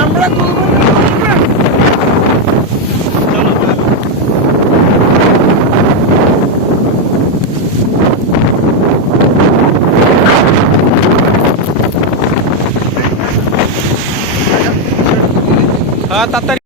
আমরা তাড়াতাড়ি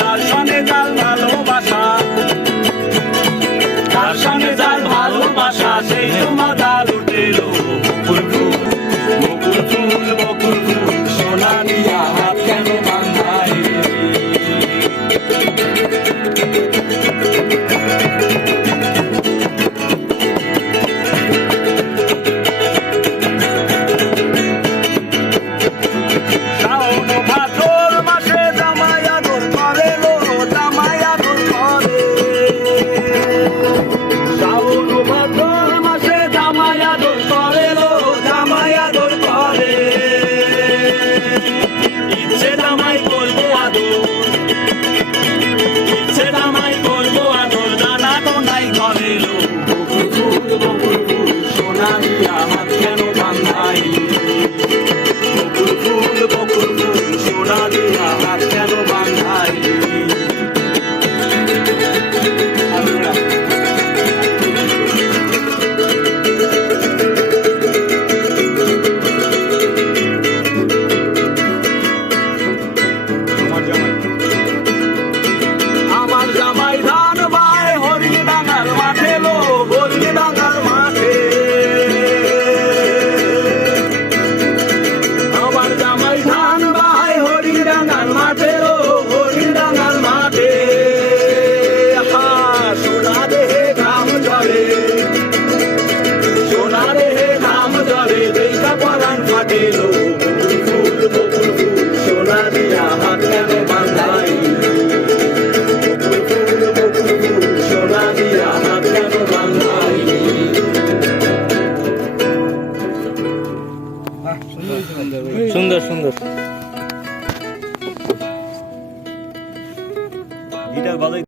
তার সঙ্গে যার ভালোবাসা, তার সঙ্গে যার ভালোবাসা, সেই তোমার ডাল উঠেল বকুল ফুল, বকুল ফুল, বকুল ফুল, সোনা দিয়া হাত কেন বাঁধাই? সোনা দিয়া হাত কেন বাঁধাই? বকুল ফুল, বকুল ফুল, সোনা দিয়া হাত কেন বাঁধাই? আমার জামাই ধান বাই হরিণ ডাঙ্গার মাঠে লো, হরিণ ডাঙ্গার মাঠে। আমার জামাই ধান বাই হরিণ ডাঙ্গার মাঠে লো, হরিণ ডাঙ্গার মাঠে। সোনা দেহে ঘাম ঝরে, সোনা দেহে ঘাম ঝরে, দেখা পরাণ ফাটে লো। বকুল ফুল, বকুল ফুল, সোনা দিয়া হাত কেন বাঁধাই? সুন্দর সুন্দর গিটার ভালোই।